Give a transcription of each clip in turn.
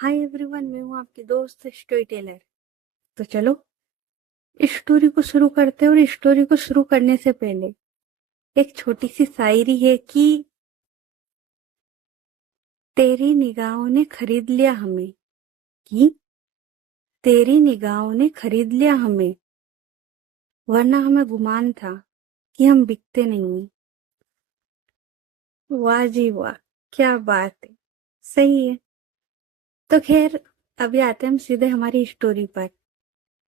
Hi everyone, मैं हूँ आपकी दोस्त स्टोरी टेलर। तो चलो इस स्टोरी को शुरू करते हैं। और इस स्टोरी को शुरू करने से पहले एक छोटी सी शायरी है कि तेरी निगाहों ने खरीद लिया हमें। कि तेरी निगाहों ने खरीद लिया हमें, वरना हमें गुमान था कि हम बिकते नहीं। वाह जी वाह, क्या बात है। सही है। तो खैर, अभी आते हैं हम सीधे हमारी स्टोरी पर।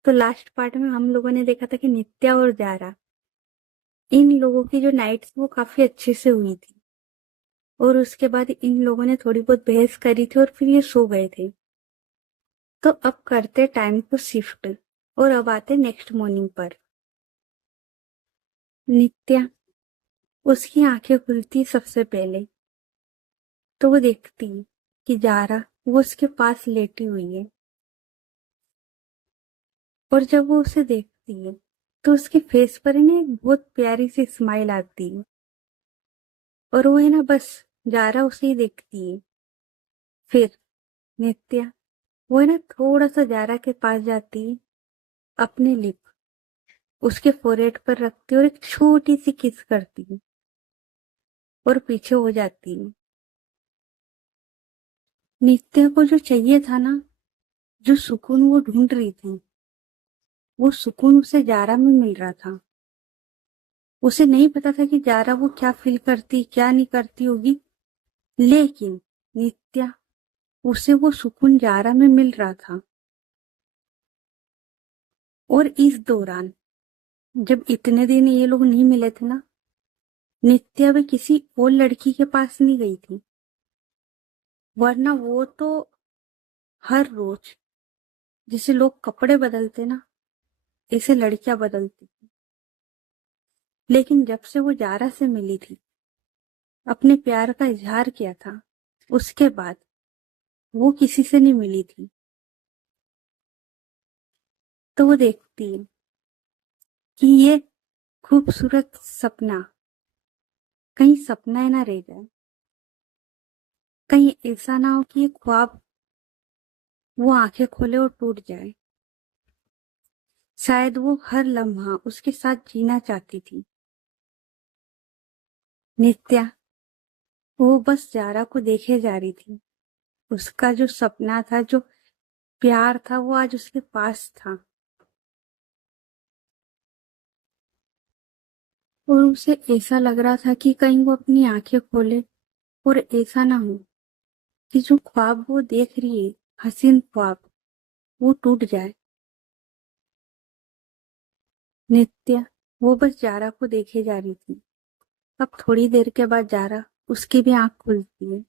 तो लास्ट पार्ट में हम लोगों ने देखा था कि नित्या और जारा, इन लोगों की जो नाइट्स वो काफी अच्छे से हुई थी। और उसके बाद इन लोगों ने थोड़ी बहुत बहस करी थी और फिर ये सो गए थे। तो अब करते टाइम को शिफ्ट और अब आते नेक्स्ट मॉर्निंग पर। नित्या, उसकी आंखें खुलती सबसे पहले तो वो देखती कि जारा वो उसके पास लेटी हुई है। और जब वो उसे देखती है तो उसके फेस पर है ना एक बहुत प्यारी सी स्माइल आती है। और वो है ना बस जारा उसे ही देखती है। फिर नित्या वो है ना थोड़ा सा जारा के पास जाती है, अपने लिप उसके फोrehead पर रखती और एक छोटी सी किस करती और पीछे हो जाती। नित्या को जो चाहिए था ना, जो सुकून वो ढूंढ रही थी, वो सुकून उसे जारा में मिल रहा था। उसे नहीं पता था कि जारा वो क्या फील करती क्या नहीं करती होगी, लेकिन नित्या, उसे वो सुकून जारा में मिल रहा था। और इस दौरान जब इतने दिन ये लोग नहीं मिले थे ना, नित्या भी किसी और लड़की के पास नहीं गई थी। वरना वो तो हर रोज जैसे लोग कपड़े बदलते ना, ऐसे लड़कियां बदलती थी। लेकिन जब से वो जारा से मिली थी, अपने प्यार का इजहार किया था, उसके बाद वो किसी से नहीं मिली थी। तो वो देखती है कि ये खूबसूरत सपना कहीं सपना ही ना रह जाए। कहीं ऐसा ना हो कि ये ख्वाब वो आंखें खोले और टूट जाए। शायद वो हर लम्हा उसके साथ जीना चाहती थी। नित्या, वो बस जारा को देखे जा रही थी। उसका जो सपना था, जो प्यार था, वो आज उसके पास था। और उसे ऐसा लग रहा था कि कहीं वो अपनी आंखें खोले और ऐसा ना हो कि जो ख्वाब वो देख रही है, हसीन ख्वाब, वो टूट जाए। नित्या, वो बस जारा को देखे जा रही थी। अब थोड़ी देर के बाद जारा, उसकी भी आंख खुलती है।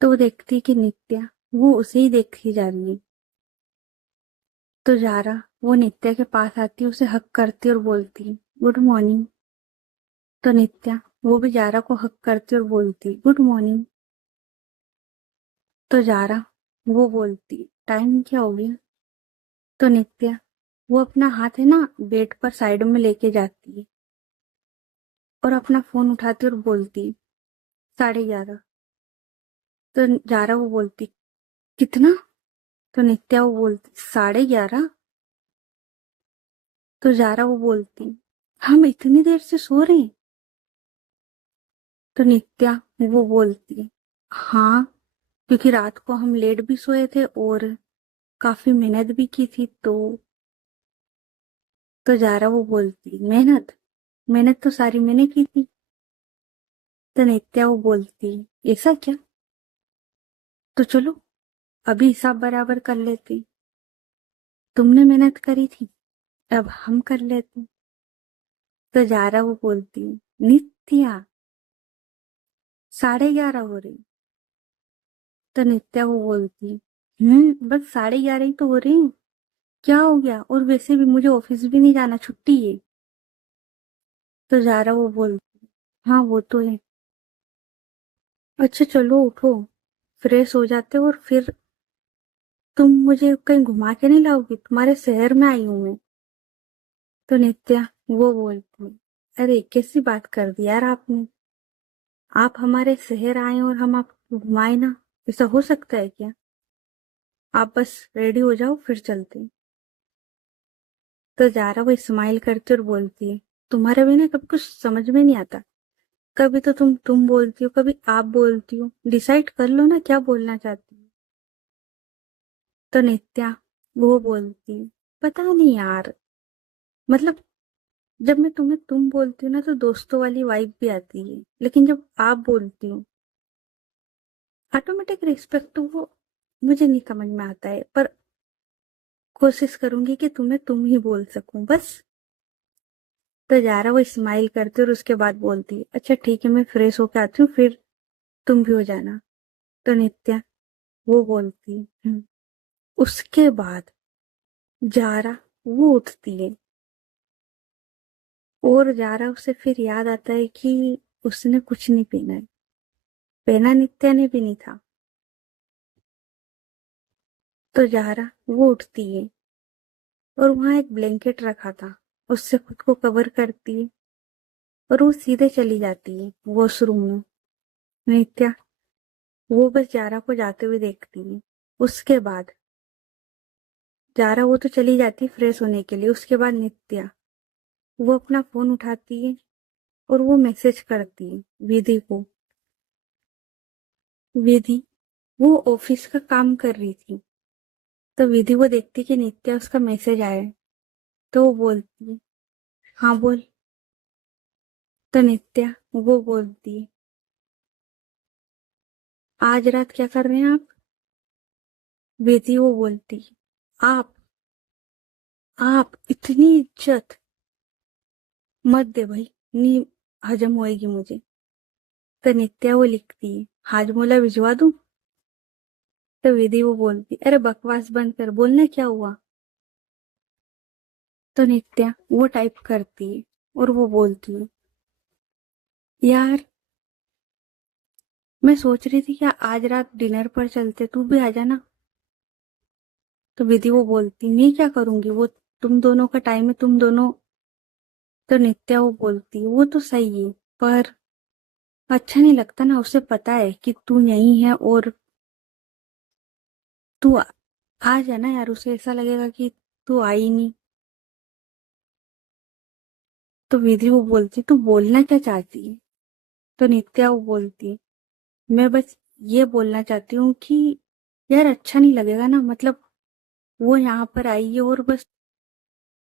तो वो देखती कि नित्या वो उसे ही देखी जा रही है। तो जारा वो नित्या के पास आती, उसे हक करती और बोलती गुड मॉर्निंग। तो नित्या वो भी जारा को हक करती और बोलती गुड मॉर्निंग। तो जारा वो बोलती टाइम क्या हो गया। तो नित्या वो अपना हाथ है ना बेड पर साइड में लेके जाती है और अपना फोन उठाती और बोलती 11:30। तो जारा वो बोलती कितना। तो नित्या वो बोलती 11:30। तो जारा वो बोलती हम इतनी देर से सो रहे हैं। तो नित्या वो बोलती हाँ, क्योंकि रात को हम लेट भी सोए थे और काफी मेहनत भी की थी। तो जारा वो बोलती मेहनत मेहनत तो सारी मैंने की थी। तो नित्या वो बोलती ऐसा क्या। तो चलो अभी हिसाब बराबर कर लेते। तुमने मेहनत करी थी, अब हम कर लेते। तो जारा वो बोलती नित्या 11:30 हो रही। तो नित्या वो बोलती बस 11:30 ही तो हो रही। क्या हो गया, और वैसे भी मुझे ऑफिस भी नहीं जाना, छुट्टी है। तो जारा वो बोलती हाँ वो तो है। अच्छा चलो उठो, फ्रेश हो जाते और फिर तुम मुझे कहीं घुमा के नहीं लाओगी, तुम्हारे शहर में आई हूं मैं। तो नित्या वो बोलती अरे कैसी बात कर दी यार आपने। आप हमारे शहर आए और हम आपको घुमाए ना, ऐसा हो सकता है क्या। आप बस रेडी हो जाओ फिर चलते हैं। तो जारा वो स्माइल करती और बोलती है, तुम्हारे बिना कभी कुछ समझ में नहीं आता। कभी तो तुम बोलती हो, कभी आप बोलती हो, डिसाइड कर लो ना क्या बोलना चाहती हो। तो नित्या वो बोलती है, पता नहीं यार, मतलब जब मैं तुम्हें तुम बोलती हूँ ना तो दोस्तों वाली वाइब भी आती है, लेकिन जब आप बोलती हूँ ऑटोमेटिक रिस्पेक्ट तो वो मुझे नहीं समझ में आता है, पर कोशिश करूंगी कि तुम्हें तुम ही बोल सकूं बस। तो जारा वो स्माइल करती और उसके बाद बोलती, अच्छा ठीक है मैं फ्रेश होके आती हूँ, फिर तुम भी हो जाना। तो नित्या वो बोलती, उसके बाद जारा वो उठती है और जारा उसे फिर याद आता है कि उसने कुछ नहीं पहना है। पहना नित्या ने भी नहीं था। तो जारा वो उठती है और वहां एक ब्लैंकेट रखा था, उससे खुद को कवर करती है और वो सीधे चली जाती है वॉशरूम में। नित्या वो बस जारा को जाते हुए देखती है। उसके बाद जारा वो तो चली जाती फ्रेश होने के लिए। उसके बाद नित्या वो अपना फोन उठाती है और वो मैसेज करती है विधि को। विधि वो ऑफिस का काम कर रही थी, तो विधि वो देखती कि नित्या उसका मैसेज आया है, तो वो बोलती है, हाँ बोल। तो नित्या वो बोलती है, आज रात क्या कर रहे हैं आप। विधि वो बोलती है, आप आप इतनी इज्जत मत दे भाई, नहीं हजम होएगी मुझे। तो नित्या वो लिखती है, हाजमोला भिजवा दूं। तो विधि वो बोलती, अरे बकवास बंद कर, बोलना क्या हुआ। तो नित्या वो टाइप करती है और वो बोलती है, यार मैं सोच रही थी कि आज रात डिनर पर चलते, तू भी आ जाना। तो विधि वो बोलती, मैं क्या करूंगी, वो तुम दोनों का टाइम है, तुम दोनों। तो नित्या वो बोलती, वो तो सही है, पर अच्छा नहीं लगता ना, उसे पता है कि तू यही है और तू आ जाना यार, उसे ऐसा लगेगा कि तू आई नहीं। तो विधि वो बोलती, तू बोलना क्या चाहती है। तो नित्या वो बोलती, मैं बस ये बोलना चाहती हूँ कि यार अच्छा नहीं लगेगा ना, मतलब वो यहाँ पर आई है और बस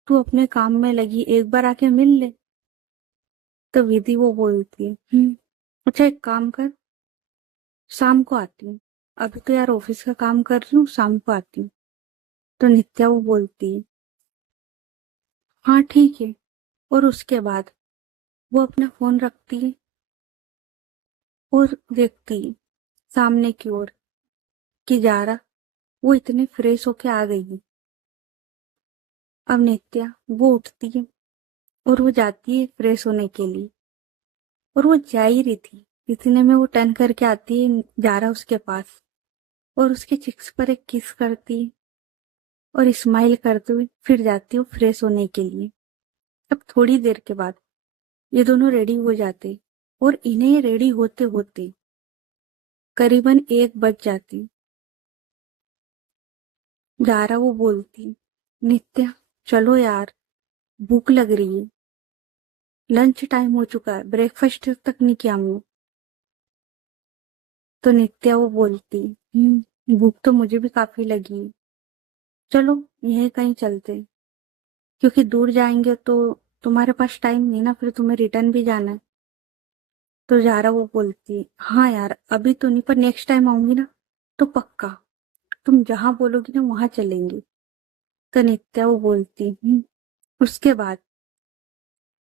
तू अपने काम में लगी, एक बार आके मिल ले। तो विधि वो बोलती है, अच्छा एक काम कर, शाम को आती हूँ, अभी तो यार ऑफिस का काम कर रही हूँ, शाम को आती हूँ। तो नित्या वो बोलती है, हाँ ठीक है। और उसके बाद वो अपना फोन रखती है और देखती है सामने की ओर कि जारा वो इतने फ्रेश होके आ गई है। अब नित्या वो उठती है और वो जाती है फ्रेश होने के लिए, और वो जा ही रही थी, इतने में वो टर्न करके आती है जारा उसके पास और उसके चिक्स पर एक किस करती है और स्माइल करते हुए फिर जाती हूँ फ्रेश होने के लिए। अब थोड़ी देर के बाद ये दोनों रेडी हो जाते और इन्हें रेडी होते होते करीबन 1 बज जाती। जारा वो बोलती, नित्या चलो यार, भूख लग रही है, लंच टाइम हो चुका है, ब्रेकफास्ट तक नहीं किया हमने। तो नित्या वो बोलती, भूख तो मुझे भी काफी लगी है, चलो यहीं कहीं चलते हैं, क्योंकि दूर जाएंगे तो तुम्हारे पास टाइम नहीं ना, फिर तुम्हें रिटर्न भी जाना है। तो जारा वो बोलती, हाँ यार अभी तो नहीं, पर नेक्स्ट टाइम आऊंगी ना तो पक्का, तुम जहां बोलोगी ना वहां चलेंगे। तो नित्या वो बोलती, उसके बाद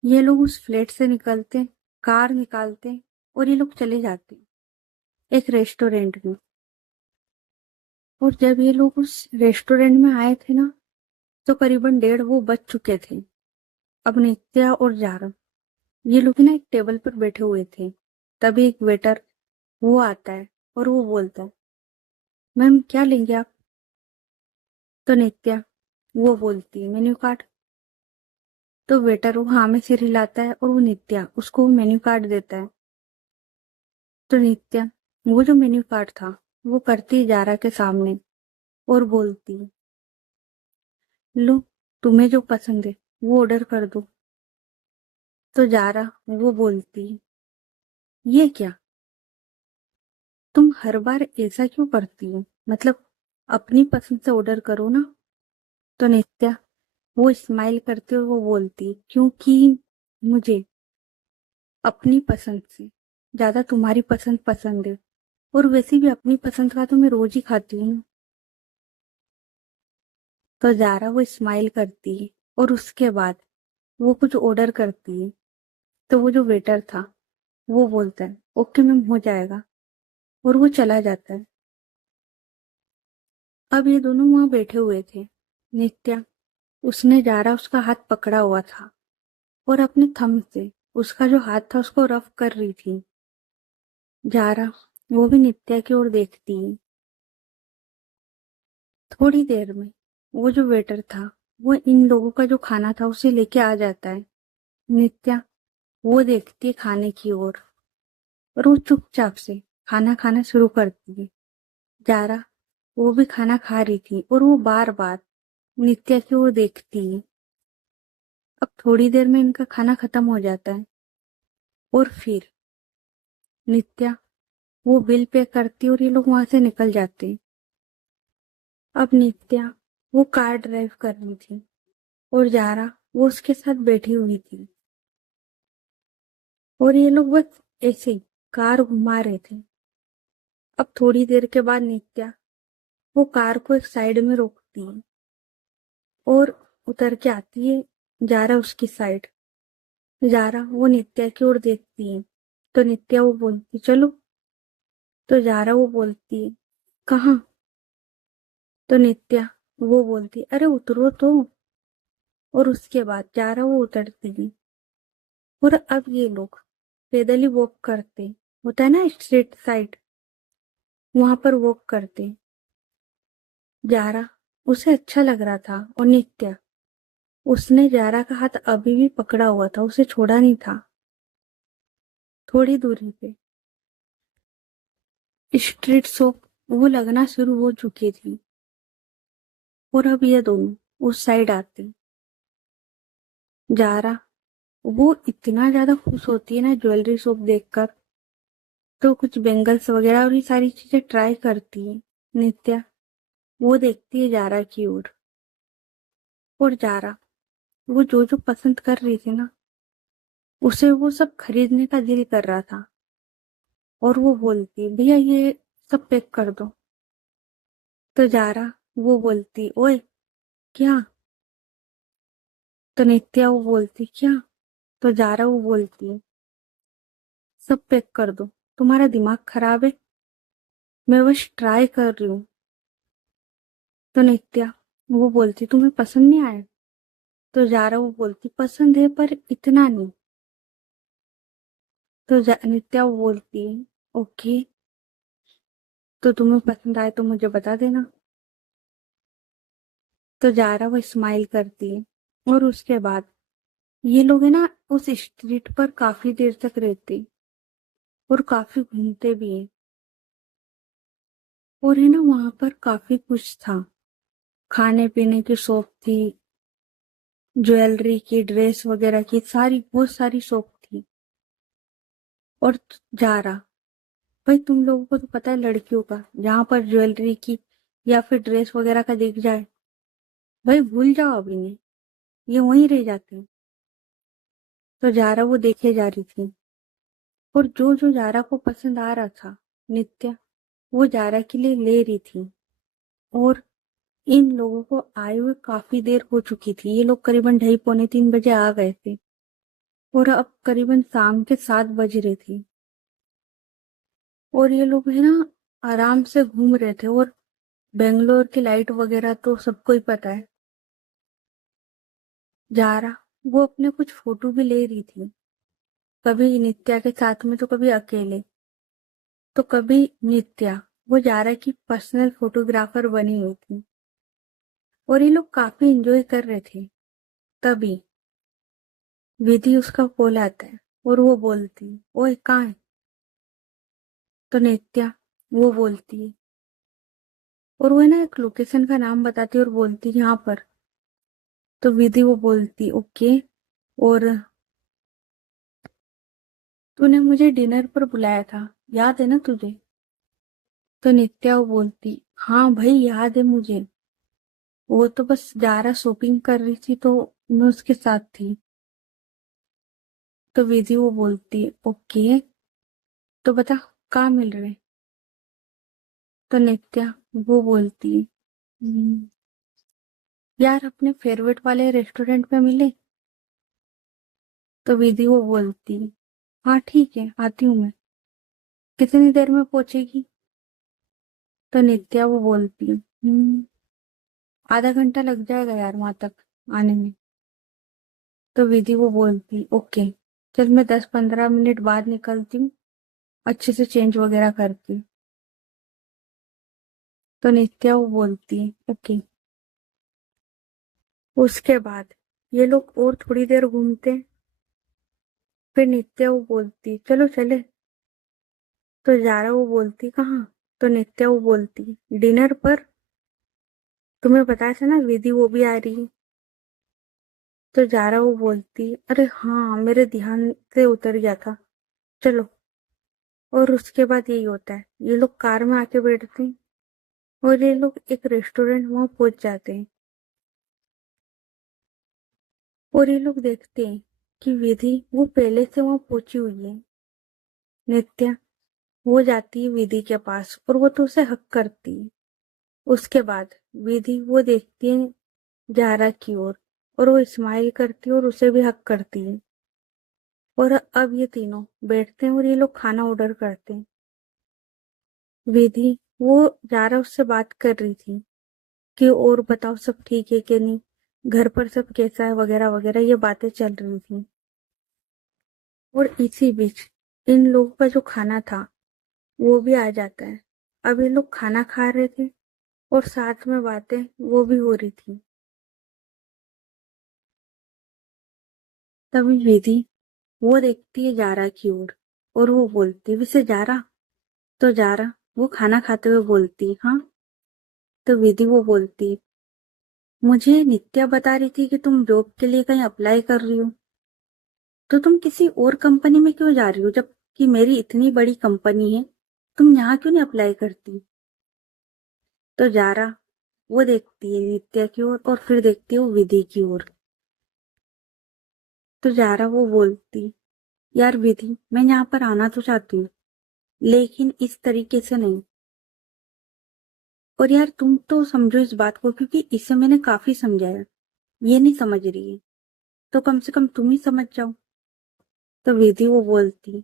ये लोग उस फ्लैट से निकलते, कार निकालते और ये लोग चले जाते एक रेस्टोरेंट में। और जब ये लोग उस रेस्टोरेंट में आए थे ना तो करीबन 1:30 बज चुके थे। अब नित्या और जारा ये लोग ना एक टेबल पर बैठे हुए थे, तभी एक वेटर वो आता है और वो बोलता है, मैम क्या लेंगे आप। तो नित्या वो बोलती है, मेन्यू कार्ड। तो वेटर वो हाँ में सिर हिलाता है और वो नित्या उसको मेन्यू कार्ड देता है। तो नित्या वो जो मेन्यू कार्ड था वो करती है जारा के सामने और बोलती, लो, तुम्हें जो पसंद है वो ऑर्डर कर दो। तो जारा वो बोलती, ये क्या, तुम हर बार ऐसा क्यों करती हो, मतलब अपनी पसंद से ऑर्डर करो ना। तो नित्या वो स्माइल करती और वो बोलती, क्योंकि मुझे अपनी पसंद से ज्यादा तुम्हारी पसंद पसंद है, और वैसे भी अपनी पसंद का तो मैं रोज ही खाती हूँ। तो जारा वो स्माइल करती है और उसके बाद वो कुछ ऑर्डर करती है। तो वो जो वेटर था वो बोलता है, ओके मैम, हो जाएगा, और वो चला जाता है। अब ये दोनों वहां बैठे हुए थे। नित्या, उसने जारा उसका हाथ पकड़ा हुआ था और अपने थंब से उसका जो हाथ था उसको रफ कर रही थी। जारा वो भी नित्या की ओर देखती है। थोड़ी देर में वो जो वेटर था वो इन लोगों का जो खाना था उसे लेके आ जाता है। नित्या वो देखती है खाने की ओर और वो चुपचाप से खाना खाना शुरू करती है। जारा वो भी खाना खा रही थी और वो बार बार नित्या की ओर देखती है। अब थोड़ी देर में इनका खाना खत्म हो जाता है और फिर नित्या वो बिल पे करती है और ये लोग वहां से निकल जाते हैं। अब नित्या वो कार ड्राइव कर रही थी और जारा वो उसके साथ बैठी हुई थी, और ये लोग बस ऐसे ही कार घुमा रहे थे। अब थोड़ी देर के बाद नित्या वो कार को एक साइड में रोकती है और उतर के आती है जारा उसकी साइड। जारा वो नित्या की ओर देखती है। तो नित्या वो बोलती, चलो। तो जारा वो बोलती है, कहाँ। तो नित्या वो बोलती, अरे उतरो तो। और उसके बाद जारा वो उतरती है और अब ये लोग पैदल ही वॉक करते, होता है ना स्ट्रीट साइड, वहां पर वॉक करते। जारा उसे अच्छा लग रहा था और नित्या उसने जारा का हाथ अभी भी पकड़ा हुआ था, उसे छोड़ा नहीं था। थोड़ी दूरी पे स्ट्रीट शॉप वो लगना शुरू हो चुकी थी और अब ये दोनों उस साइड आते। जारा वो इतना ज्यादा खुश होती है ना ज्वेलरी शॉप देखकर, तो कुछ बेंगल्स वगैरह और ये सारी चीजें ट्राई करती है। नित्या वो देखती है जारा की ओर, और जारा वो जो जो पसंद कर रही थी ना उसे वो सब खरीदने का दिल कर रहा था। और वो बोलती, भैया ये सब पैक कर दो। तो जारा वो बोलती, ओए क्या। तो नित्या वो बोलती, क्या। तो जारा वो बोलती, सब पैक कर दो, तुम्हारा दिमाग खराब है, मैं बस ट्राई कर रही हूँ। तो नित्या वो बोलती, तुम्हें पसंद नहीं आया। तो जारा वो बोलती, पसंद है पर इतना नहीं। तो नित्या वो बोलती है, ओके, तो तुम्हें पसंद आए तो मुझे बता देना। तो जारा वो स्माइल करती है और उसके बाद ये लोग है ना उस स्ट्रीट पर काफी देर तक रहते और काफी घूमते भी हैं। और है ना वहां पर काफी कुछ था, खाने पीने की शॉप थी, ज्वेलरी की, ड्रेस वगैरह की, सारी बहुत सारी शॉप थी। और जारा, भाई तुम लोगों को तो पता है लड़कियों का, जहां पर ज्वेलरी की या फिर ड्रेस वगैरह का दिख जाए, भाई भूल जाओ अभी नहीं, ये वहीं रह जाते हैं। तो जारा वो देखे जा रही थी और जो जो जारा को पसंद आ रहा था नित्या वो जारा के लिए ले रही थी। और इन लोगों को आए हुए काफी देर हो चुकी थी, ये लोग करीबन 2:30-3 बजे आ गए थे और अब करीबन शाम के 7 बज रहे थे। और ये लोग है ना आराम से घूम रहे थे, और बेंगलोर की लाइट वगैरह तो सबको ही पता है। जारा वो अपने कुछ फोटो भी ले रही थी, कभी नित्या के साथ में तो कभी अकेले, तो कभी नित्या वो जारा की पर्सनल फोटोग्राफर बनी हुई थी। और ये लोग काफी एंजॉय कर रहे थे। तभी विधि उसका कॉल आता है और वो बोलती, ओए कहाँ है। तो नित्या वो बोलती है, और वो है ना एक लोकेशन का नाम बताती और बोलती यहाँ पर। तो विधि वो बोलती ओके। और तूने मुझे डिनर पर बुलाया था, याद है ना तुझे? तो नित्या वो बोलती हाँ भाई याद है मुझे। वो तो बस जारा शॉपिंग कर रही थी तो मैं उसके साथ थी। तो विधि वो बोलती ओके, तो बता कहाँ मिल रहे? तो नित्या वो बोलती "हम्म, यार अपने फेवरेट वाले रेस्टोरेंट में मिले। तो विधि वो बोलती हाँ ठीक है आती हूँ मैं, कितनी देर में पहुंचेगी? तो नित्या वो बोलती आधा घंटा लग जाएगा यार वहां तक आने में। तो विधि वो बोलती ओके, चल मैं 10-15 मिनट बाद निकलती हूँ, अच्छे से चेंज वगैरह करती। तो नित्या वो बोलती ओके। उसके बाद ये लोग और थोड़ी देर घूमते। फिर नित्या वो बोलती चलो चले। तो जारा वो बोलती कहाँ? तो नित्या वो बोलती डिनर पर, तुम्हें पता था ना विधि वो भी आ रही है। तो जारा वो बोलती अरे हाँ मेरे ध्यान से उतर गया था, चलो। और उसके बाद यही होता है, ये लोग कार में आके बैठते हैं और ये लोग एक रेस्टोरेंट वहां पहुंच जाते हैं। और ये लोग देखते हैं कि विधि वो पहले से वहां पहुंची हुई है। नित्या वो जाती है विधि के पास और वो तो उसे हक करती है। उसके बाद विधि वो देखती है जारा की ओर और वो स्माइल करती है और उसे भी हक करती है। और अब ये तीनों बैठते हैं और ये लोग खाना ऑर्डर करते हैं। विधि वो जारा उससे बात कर रही थी कि और बताओ सब ठीक है कि नहीं, घर पर सब कैसा है वगैरह वगैरह, ये बातें चल रही थी। और इसी बीच इन लोगों का जो खाना था वो भी आ जाता है। अब ये लोग खाना खा रहे थे और साथ में बातें वो भी हो रही थी। तभी विधि वो देखती है जारा की ओर और वो बोलती वैसे जारा। तो जारा वो खाना खाते हुए बोलती हाँ। तो विधि वो बोलती मुझे नित्या बता रही थी कि तुम जॉब के लिए कहीं अप्लाई कर रही हो, तो तुम किसी और कंपनी में क्यों जा रही हो जबकि मेरी इतनी बड़ी कंपनी है, तुम यहाँ क्यों नहीं अप्लाई करती? तो जारा वो देखती है नित्या की ओर और फिर देखती है वो विधि की ओर। तो जारा वो बोलती यार विधि मैं यहाँ पर आना तो चाहती हूँ लेकिन इस तरीके से नहीं। और यार तुम तो समझो इस बात को, क्योंकि इसे मैंने काफी समझाया, ये नहीं समझ रही है, तो कम से कम तुम ही समझ जाओ। तो विधि वो बोलती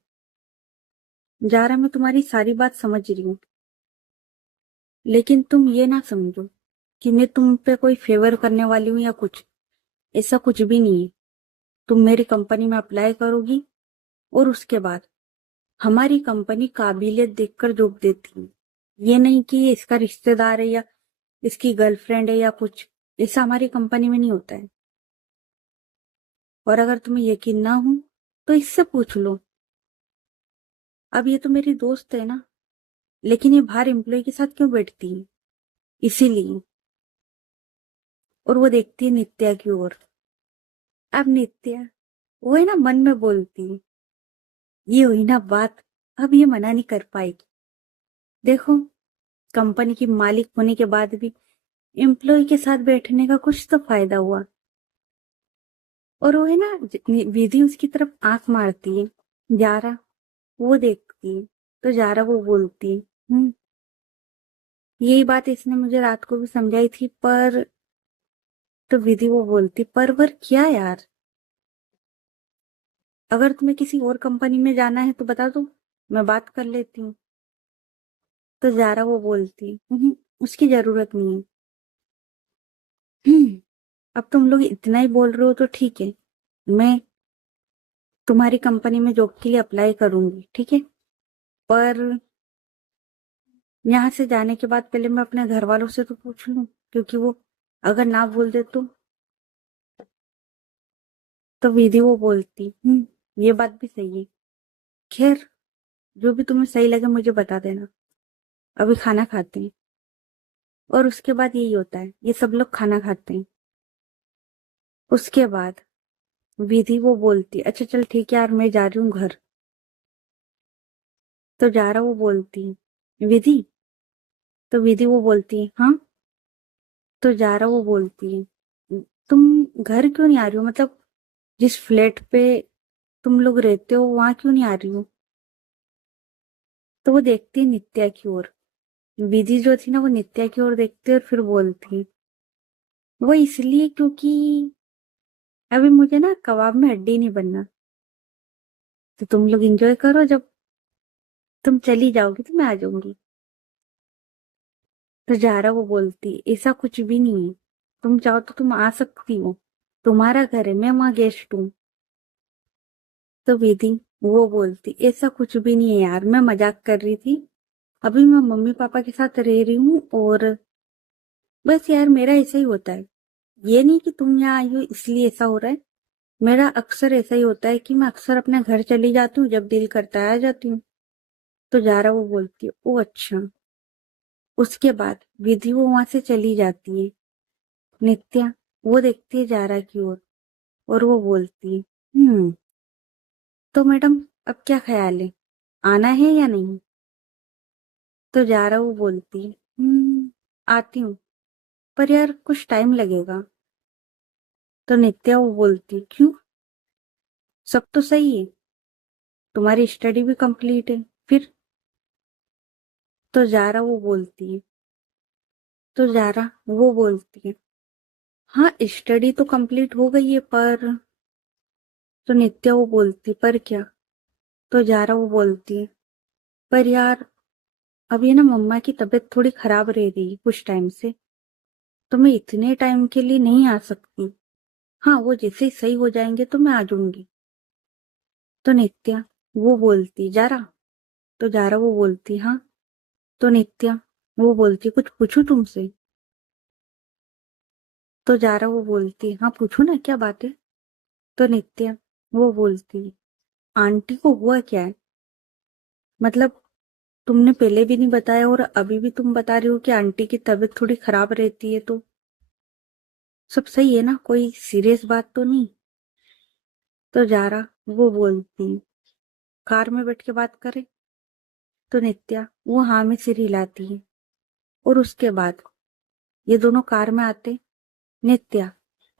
जारा मैं तुम्हारी सारी बात समझ रही हूँ, लेकिन तुम ये ना समझो कि मैं तुम पे कोई फेवर करने वाली हूँ या कुछ, ऐसा कुछ भी नहीं है। तुम मेरी कंपनी में अप्लाई करोगी और उसके बाद हमारी कंपनी काबिलियत देखकर जॉब देती है। ये नहीं कि ये इसका रिश्तेदार है या इसकी गर्लफ्रेंड है या कुछ, ऐसा हमारी कंपनी में नहीं होता है। और अगर तुम्हें यकीन ना हो तो इससे पूछ लो। अब ये तो मेरी दोस्त है ना, लेकिन ये बाहर एम्प्लॉय के साथ क्यों बैठती है? इसीलिए। और वो देखती है नित्या की ओर। अब नित्या वो है ना मन में बोलती है ये हुई ना बात, अब ये मना नहीं कर पाएगी। देखो कंपनी की मालिक होने के बाद भी एम्प्लॉय के साथ बैठने का कुछ तो फायदा हुआ। और वो है ना विधि उसकी तरफ आंख मारती है। जारा वो देखती है। तो जारा वो बोलती है यही बात इसने मुझे रात को भी समझाई थी पर। तो विधि वो बोलती पर क्या यार, अगर तुम्हें किसी और कंपनी में जाना है तो बता दो, मैं बात कर लेती हूँ। तो जारा वो बोलती उसकी जरूरत नहीं है। अब तुम लोग इतना ही बोल रहे हो तो ठीक है, मैं तुम्हारी कंपनी में जॉब के लिए अप्लाई करूंगी, ठीक है। पर यहाँ से जाने के बाद पहले मैं अपने घर वालों से तो पूछ लूं, क्योंकि वो अगर ना बोल दे तो। विधि वो बोलती ये बात भी सही है। खैर जो भी तुम्हें सही लगे मुझे बता देना, अभी खाना खाते हैं। और उसके बाद यही होता है, ये सब लोग खाना खाते हैं। उसके बाद विधि वो बोलती, अच्छा चल ठीक है यार मैं जा रही हूँ घर। तो जारा वो बोलती, विधि। तो विधि वो बोलती, हाँ। तो जारा वो बोलती है, तुम घर क्यों नहीं आ रही हो, मतलब जिस फ्लैट पे तुम लोग रहते हो वहां क्यों नहीं आ रही हो। तो वो देखती है नित्या की ओर। विधि जो थी ना वो नित्या की ओर देखती है और फिर बोलती, वो इसलिए क्योंकि अभी मुझे ना कबाब में हड्डी नहीं बनना। तो तुम लोग एंजॉय करो, जब तुम चली जाओगी तो मैं आ जाऊंगी। तो जारा वो बोलती, ऐसा कुछ भी नहीं है, तुम चाहो तो तुम आ सकती हो, तुम्हारा घर है, मैं वहां गेस्ट हूँ। तो विधि वो बोलती, ऐसा कुछ भी नहीं है यार, मैं मजाक कर रही थी, अभी मैं मम्मी पापा के साथ रह रही हूँ और बस यार मेरा ऐसा ही होता है। ये नहीं कि तुम यहाँ आई हो इसलिए ऐसा हो रहा है, मेरा अक्सर ऐसा ही होता है कि मैं अक्सर अपने घर चली जाती हूँ, जब दिल करता है आ जाती हूँ। तो जारा वो बोलती है, ओ अच्छा। उसके बाद विधि वो वहां से चली जाती है। नित्या वो देखती है जारा की ओर और वो बोलती है, तो मैडम अब क्या ख्याल है, आना है या नहीं। तो जारा वो बोलती है, आती हूँ, पर यार कुछ टाइम लगेगा। तो नित्या वो बोलती, क्यों, सब तो सही है, तुम्हारी स्टडी भी कंप्लीट है फिर। तो जारा वो बोलती है, तो जारा वो बोलती है, हाँ स्टडी तो कंप्लीट हो गई है पर। तो नित्या वो बोलती, पर क्या। तो जारा वो बोलती है, पर यार अभी ना मम्मा की तबीयत थोड़ी खराब रह रही है कुछ टाइम से, तो मैं इतने टाइम के लिए नहीं आ सकती। हाँ वो जैसे ही सही हो जाएंगे तो मैं आ जाऊंगी। तो नित्या वो बोलती, जारा। तो जारा वो बोलती, हाँ। तो नित्या वो बोलती, कुछ पूछूं तुमसे। तो जारा वो बोलती, हाँ पूछो ना क्या बात है। तो नित्या वो बोलती, आंटी को हुआ क्या है, मतलब तुमने पहले भी नहीं बताया और अभी भी तुम बता रही हो कि आंटी की तबीयत थोड़ी खराब रहती है, तो सब सही है ना, कोई सीरियस बात तो नहीं। तो जारा वो बोलती, कार में बैठ के बात करें। तो नित्या वो हाँ में सिर हिलाती है और उसके बाद ये दोनों कार में आते। नित्या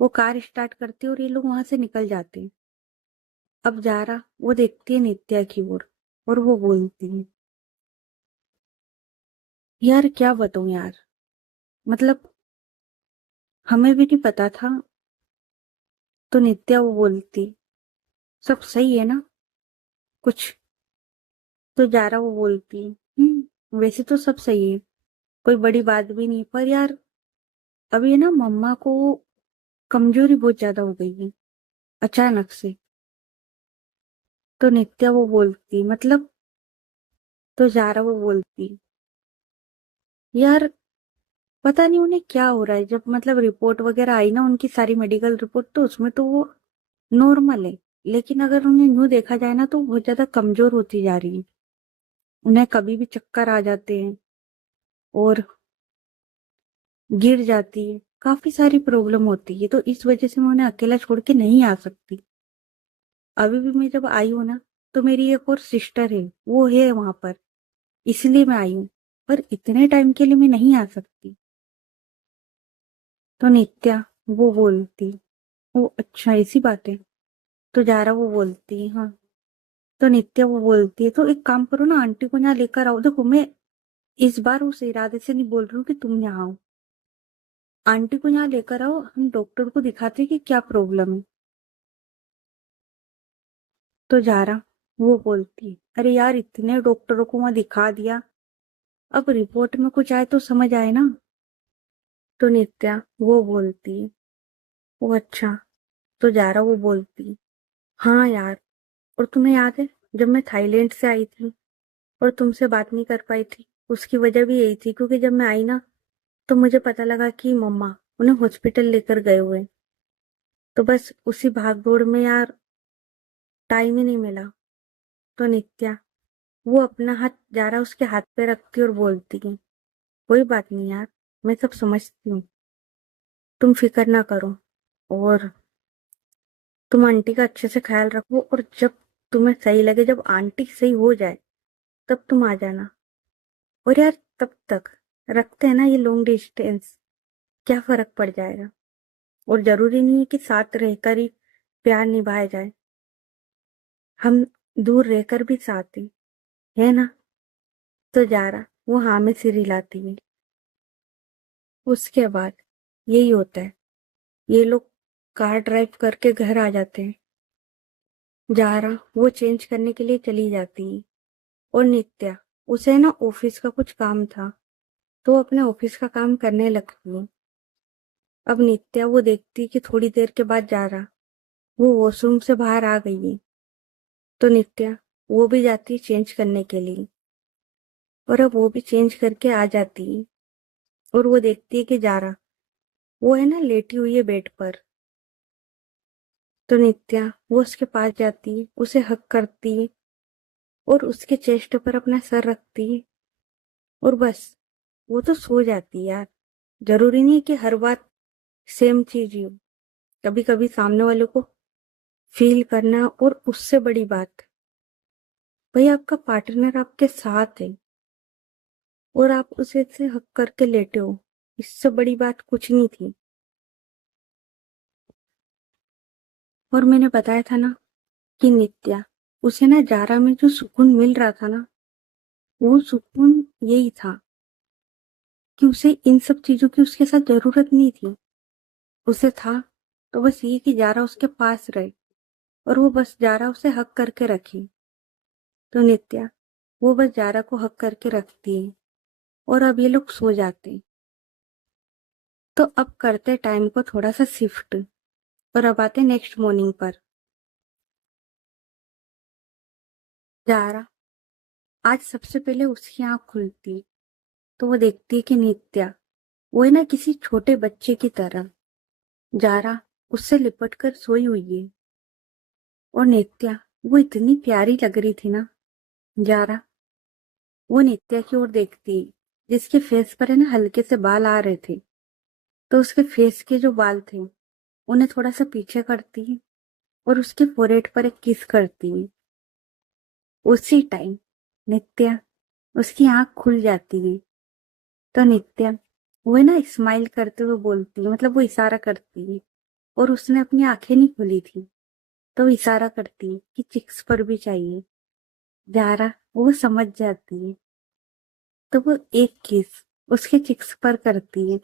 वो कार स्टार्ट करती है और ये लोग वहां से निकल जाते हैं। अब जारा वो देखती है नित्या की ओर और वो बोलती है, यार क्या बताऊं यार, मतलब हमें भी नहीं पता था। तो नित्या वो बोलती, सब सही है ना कुछ। तो जारा वो बोलती, वैसे तो सब सही है, कोई बड़ी बात भी नहीं, पर यार अभी है ना मम्मा को कमजोरी बहुत ज्यादा हो गई है अचानक से। तो नित्या वो बोलती, मतलब। तो जारा वो बोलती, यार पता नहीं उन्हें क्या हो रहा है, जब मतलब रिपोर्ट वगैरह आई ना उनकी सारी मेडिकल रिपोर्ट, तो उसमें तो वो नॉर्मल है, लेकिन अगर उन्हें यूं देखा जाए ना तो बहुत ज्यादा कमजोर होती जा रही है। उन्हें कभी भी चक्कर आ जाते हैं और गिर जाती है, काफी सारी प्रॉब्लम होती है, तो इस वजह से मैं उन्हें अकेला छोड़ के नहीं आ सकती। अभी भी मैं जब आई हूँ ना तो मेरी एक और सिस्टर है, वो है वहां पर, इसलिए मैं आई हूँ, पर इतने टाइम के लिए मैं नहीं आ सकती। तो नित्या वो बोलती, ओ अच्छा ऐसी बात है। तो जारा वो बोलती, हाँ। तो नित्या वो बोलती है, तो एक काम करो ना, आंटी को यहाँ लेकर आओ, देखो मैं इस बार उस इरादे से नहीं बोल रही हूँ कि तुम यहाँ आओ, आंटी को यहाँ लेकर आओ, हम डॉक्टर को दिखाते हैं कि क्या प्रॉब्लम है। तो जारा वो बोलती है, अरे यार इतने डॉक्टरों को वहां दिखा दिया, अब रिपोर्ट में कुछ आए तो समझ आए ना। तो नित्या वो बोलती है, वो अच्छा। तो जारा वो बोलती है, हाँ यार, और तुम्हें याद है जब मैं थाईलैंड से आई थी और तुमसे बात नहीं कर पाई थी, उसकी वजह भी यही थी, क्योंकि जब मैं आई ना तो मुझे पता लगा कि मम्मा उन्हें हॉस्पिटल लेकर गए हुए हैं। तो बस उसी भाग दौड़ में यार टाइम ही नहीं मिला। तो नित्या वो अपना हाथ जारा उसके हाथ पे रखती और बोलती है, कोई बात नहीं यार, मैं सब समझती हूँ, तुम फिक्र ना करो। और तुम आंटी का अच्छे से ख्याल रखो, और जब तुम्हें सही लगे, जब आंटी सही हो जाए, तब तुम आ जाना। और यार, तब तक रखते हैं ना ये लॉन्ग डिस्टेंस, क्या फर्क पड़ जाएगा। और जरूरी नहीं है कि साथ रहकर ही प्यार निभाया जाए, हम दूर रहकर भी साथ हैं, है ना। तो जारा वो हाँ में सिर हिलाती है। उसके बाद यही होता है, ये लोग कार ड्राइव करके घर आ जाते हैं। जारा वो चेंज करने के लिए चली जाती है, और नित्या, उसे ना ऑफिस का कुछ काम था, तो वो अपने ऑफिस का काम करने लगती है। अब नित्या वो देखती कि थोड़ी देर के बाद जारा वो वॉशरूम से बाहर आ गई है। तो नित्या वो भी जाती है चेंज करने के लिए, और अब वो भी चेंज करके आ जाती है। और वो देखती है कि जारा वो है ना लेटी हुई है बेड पर। तो नित्या वो उसके पास जाती है, उसे हक करती है, और उसके चेस्ट पर अपना सर रखती है, और बस वो तो सो जाती है यार। जरूरी नहीं है कि हर बात सेम चीज ही हो, कभी कभी सामने वाले को फील करना। और उससे बड़ी बात, भाई आपका पार्टनर आपके साथ है, और आप उसे से हक करके लेटे हो, इससे बड़ी बात कुछ नहीं थी। और मैंने बताया था ना कि नित्या, उसे ना जारा में जो सुकून मिल रहा था ना, वो सुकून यही था कि उसे इन सब चीजों की उसके साथ जरूरत नहीं थी। उसे था तो बस ये कि जारा उसके पास रहे, और वो बस जारा उसे हक करके रखे। तो नित्या वो बस जारा को हक करके रखती है, और अब ये लोग सो जाते हैं। तो अब करते टाइम को थोड़ा सा शिफ्ट, और अब आते नेक्स्ट मॉर्निंग पर। जारा आज सबसे पहले उसकी आंख खुलती, तो वो देखती है कि नित्या वो है ना किसी छोटे बच्चे की तरह, जारा उससे लिपट कर सोई हुई है। और नित्या वो इतनी प्यारी लग रही थी ना। जारा वो नित्या की ओर देखती, जिसके फेस पर है ना हल्के से बाल आ रहे थे, तो उसके फेस के जो बाल थे उन्हें थोड़ा सा पीछे करती, और उसके फोrehead पर एक किस करती। उसी टाइम नित्या उसकी आंख खुल जाती है। तो नित्या वो है ना स्माइल करते हुए बोलती है, मतलब वो इशारा करती है, और उसने अपनी आंखें नहीं खोली थी, तो वो इशारा करती है कि चिक्स पर भी चाहिए। जारा वो समझ जाती है, तो वो एक किस उसके चिक्स पर करती है।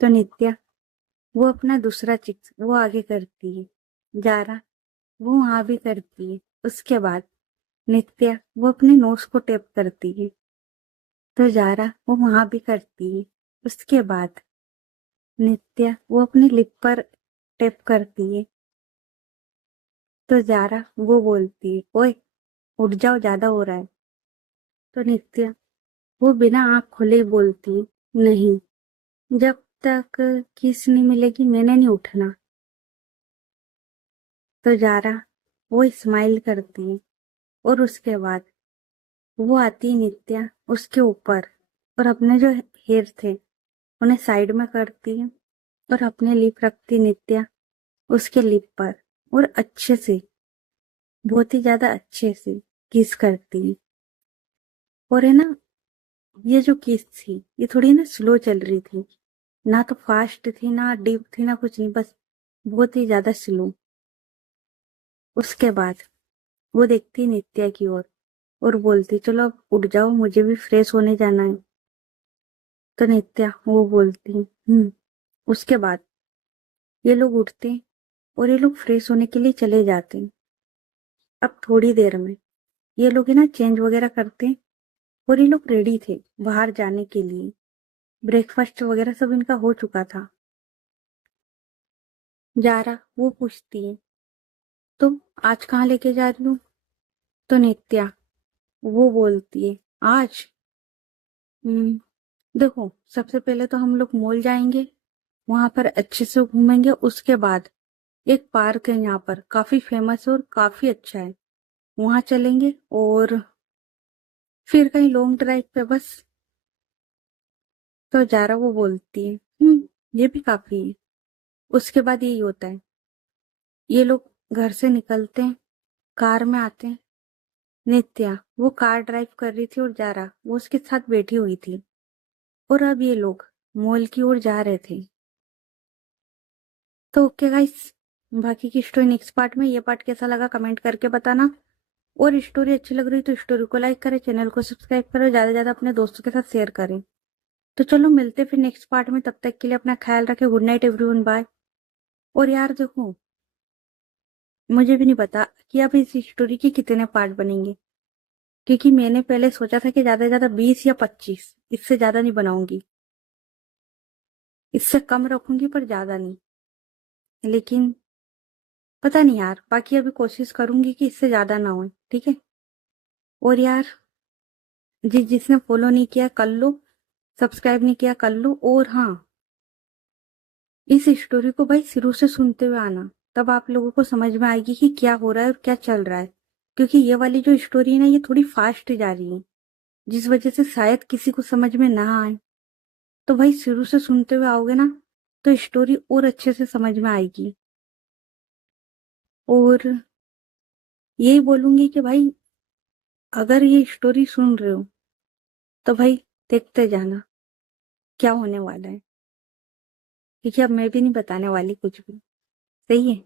तो नित्या वो अपना दूसरा चिक्स वो आगे करती है, जारा वो वहां भी करती है। उसके बाद नित्या वो अपने नोज को टेप करती है, तो जारा वो वहां भी करती है। उसके बाद नित्या वो अपने लिप पर टेप करती है, तो जारा वो बोलती है, ओए उठ जाओ, ज्यादा हो रहा है। तो नित्या वो बिना आंख खोले बोलती है, नहीं, जब तक किस नहीं मिलेगी मैंने नहीं उठना। तो जारा वो स्माइल करती है, और उसके बाद वो आती है नित्या उसके ऊपर, और अपने जो हेयर थे उन्हें साइड में करती है, और अपने लिप रखती नित्या उसके लिप पर, और अच्छे से, बहुत ही ज्यादा अच्छे से किस करती है। और है ना, ये जो किस थी ये थोड़ी ना स्लो चल रही थी, ना तो फास्ट थी ना डीप थी ना कुछ नहीं, बस बहुत ही ज्यादा स्लो। उसके बाद वो देखती नित्या की ओर, और बोलती, चलो अब उठ जाओ, मुझे भी फ्रेश होने जाना है। तो नित्या वो बोलती, उसके बाद ये लोग उठते, और ये लोग फ्रेश होने के लिए चले जाते। अब थोड़ी देर में ये लोग है ना चेंज वगैरह करते, और ये लोग रेडी थे बाहर जाने के लिए। ब्रेकफास्ट वगैरह सब इनका हो चुका था। जारा वो पूछती है, तो आज कहाँ लेके जा रही हूँ। तो नित्या वो बोलती है, आज देखो, सबसे पहले तो हम लोग मॉल जाएंगे, वहां पर अच्छे से घूमेंगे। उसके बाद एक पार्क है यहाँ पर, काफी फेमस है और काफी अच्छा है, वहां चलेंगे। और फिर कहीं लॉन्ग ड्राइव पे बस। तो जारा वो बोलती है ये भी काफी है। उसके बाद यही होता है, ये लोग घर से निकलते हैं, कार में आते हैं। नित्या वो कार ड्राइव कर रही थी और जारा वो उसके साथ बैठी हुई थी, और अब ये लोग मॉल की ओर जा रहे थे। तो ओके गाइस, बाकी की स्टोरी नेक्स्ट पार्ट में। ये पार्ट कैसा लगा कमेंट करके बताना, और स्टोरी अच्छी लग रही तो स्टोरी को लाइक करें, चैनल को सब्सक्राइब करें, ज्यादा से ज्यादा अपने दोस्तों के साथ शेयर करें। तो चलो मिलते फिर नेक्स्ट पार्ट में, तब तक के लिए अपना ख्याल रखें। Good night everyone, bye. और यार देखो, मुझे भी नहीं पता कि अब इस स्टोरी के कितने पार्ट बनेंगे, क्योंकि मैंने पहले सोचा था कि ज्यादा से ज्यादा 20 या 25, इससे ज्यादा नहीं बनाऊंगी, इससे कम रखूंगी पर ज्यादा नहीं। लेकिन पता नहीं यार, बाकी अभी कोशिश करूंगी कि इससे ज्यादा ना हो, ठीक है। और यार जिसने फॉलो नहीं किया कर लो, सब्सक्राइब नहीं किया कर लो, और हाँ, इस स्टोरी को भाई शुरू से सुनते हुए आना, तब आप लोगों को समझ में आएगी कि क्या हो रहा है और क्या चल रहा है। क्योंकि ये वाली जो स्टोरी है ना, ये थोड़ी फास्ट जा रही है, जिस वजह से शायद किसी को समझ में ना आए। तो भाई शुरू से सुनते हुए आओगे ना, तो स्टोरी और अच्छे से समझ में आएगी। और यही बोलूंगी कि भाई, अगर ये स्टोरी सुन रहे हो तो भाई देखते जाना क्या होने वाला है, क्योंकि अब मैं भी नहीं बताने वाली कुछ भी। सही है।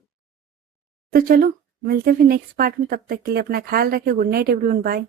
तो चलो मिलते हैं फिर नेक्स्ट पार्ट में, तब तक के लिए अपना ख्याल रखें। Good night everyone, bye.